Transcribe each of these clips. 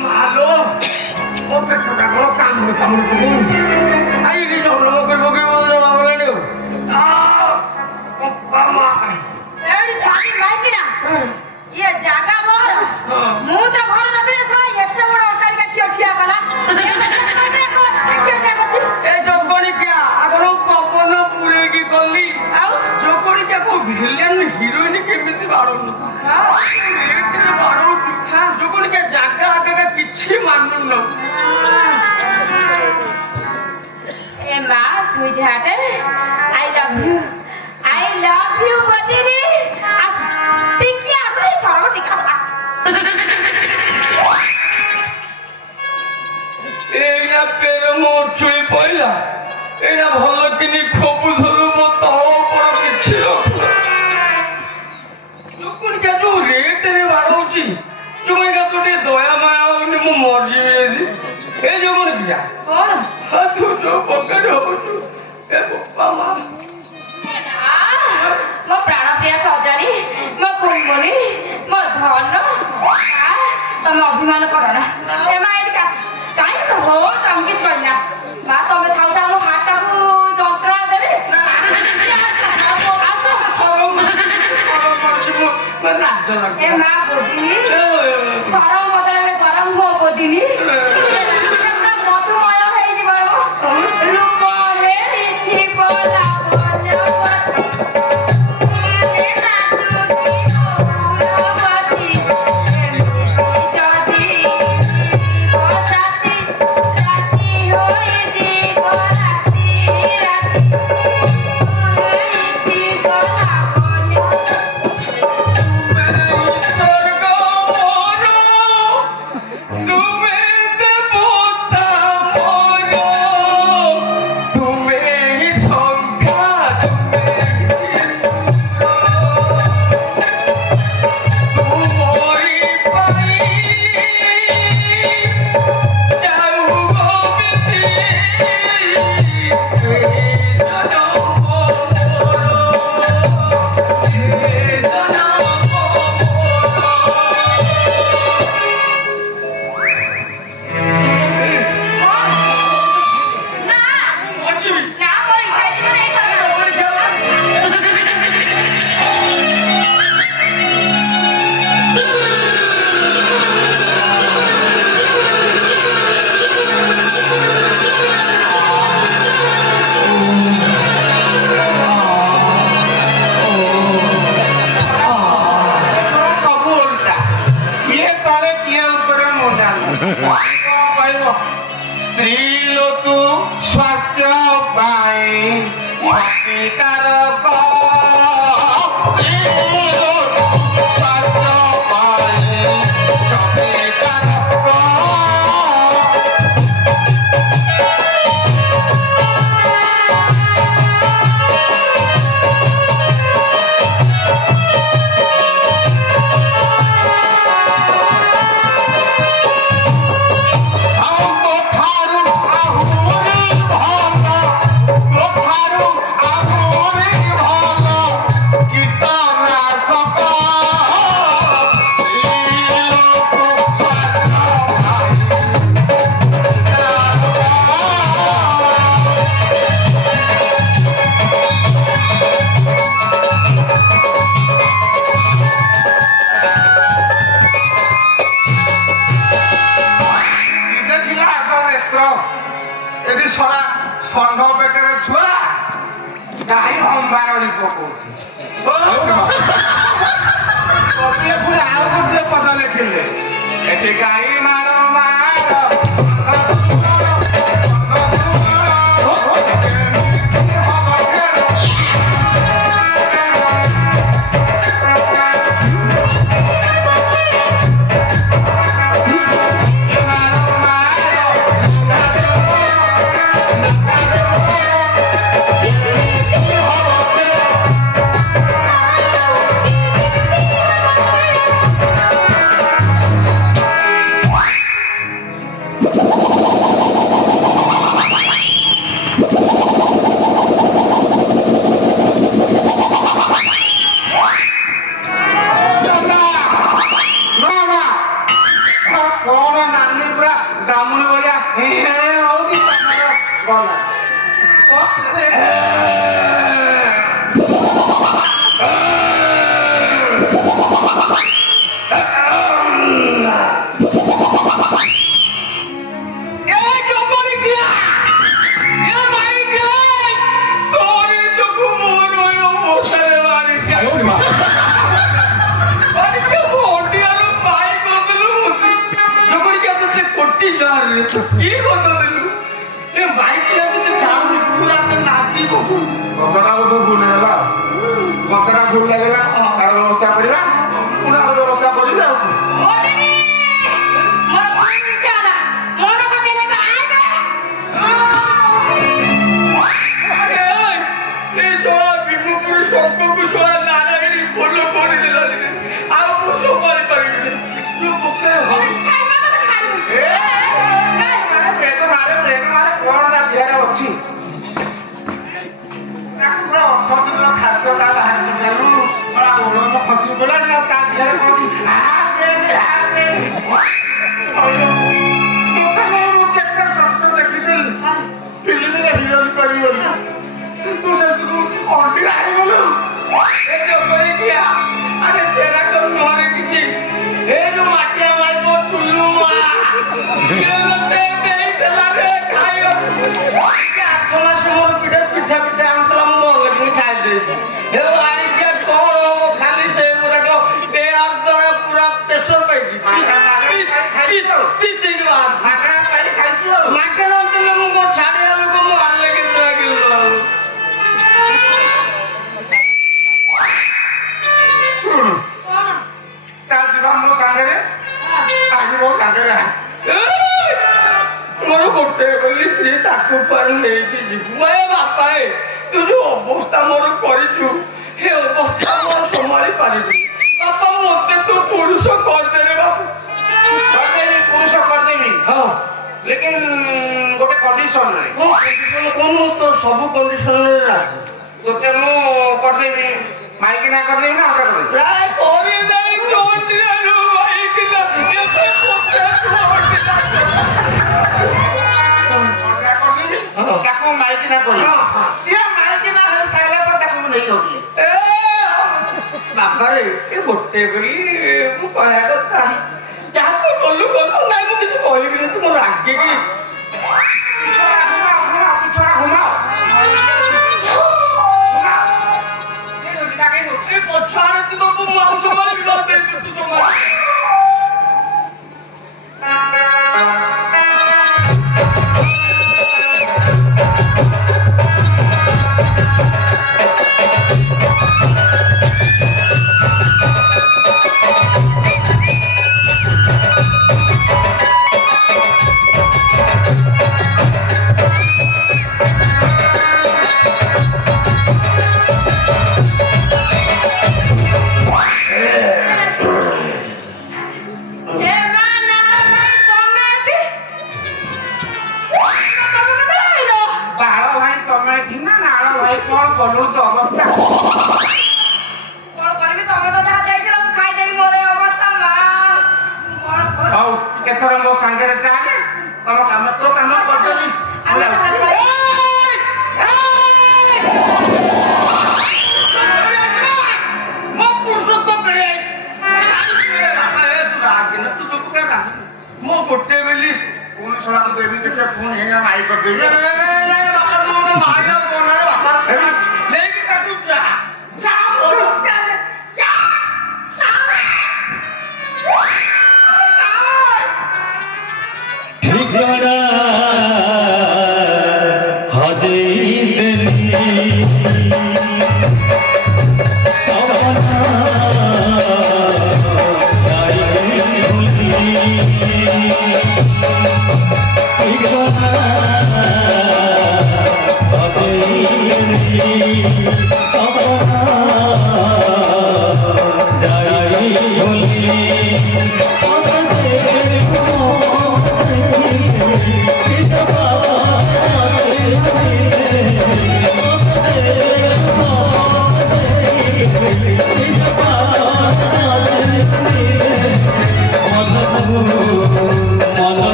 Malo. Oke, kamu kamu. Ayo di dong, mobil apa nih? Mama. सारी like ना ये जगह बोल मुंह तो घर न पे सो एते बड़ अकाल का क्यों ठिया गला ए जोगणी क्या अगर पवन पूरे की गली आउ जोगणी क्या को विलेन हीरोइन केमिति बाड़न हां एकरे बाड़ो हां जोगणी क्या जगह आगे का किछि मानन न ए मा sweetheart I love you बदिनी एना पेरे मोर छुई पइला एना भलो किनी खोपु धरु मो ताओ पर किछि रखला लोकन के जो रेट रे बाड़ौची तुमे का तोटे दया माया होनी मो मर जीवे ए जो मन किया कौन हा तू जो पकड़ हो तू ए पप्पा मां मो प्राण प्रिय सजानी मो कुमनी मो धन तुम अभिमान करो ना ए माइट का काई तो हो चमकी छोड़ना मा तुम थाउ थाउ हाथ को जंत्रणा देबे आसो ए मा बोदिनी सरम बदले में गरम हो बोदिनी मधुमय है जीवन रूप रे थी बोला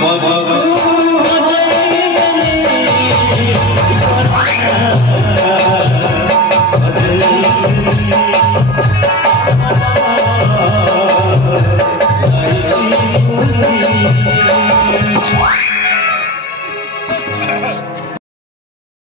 Mother Thank you.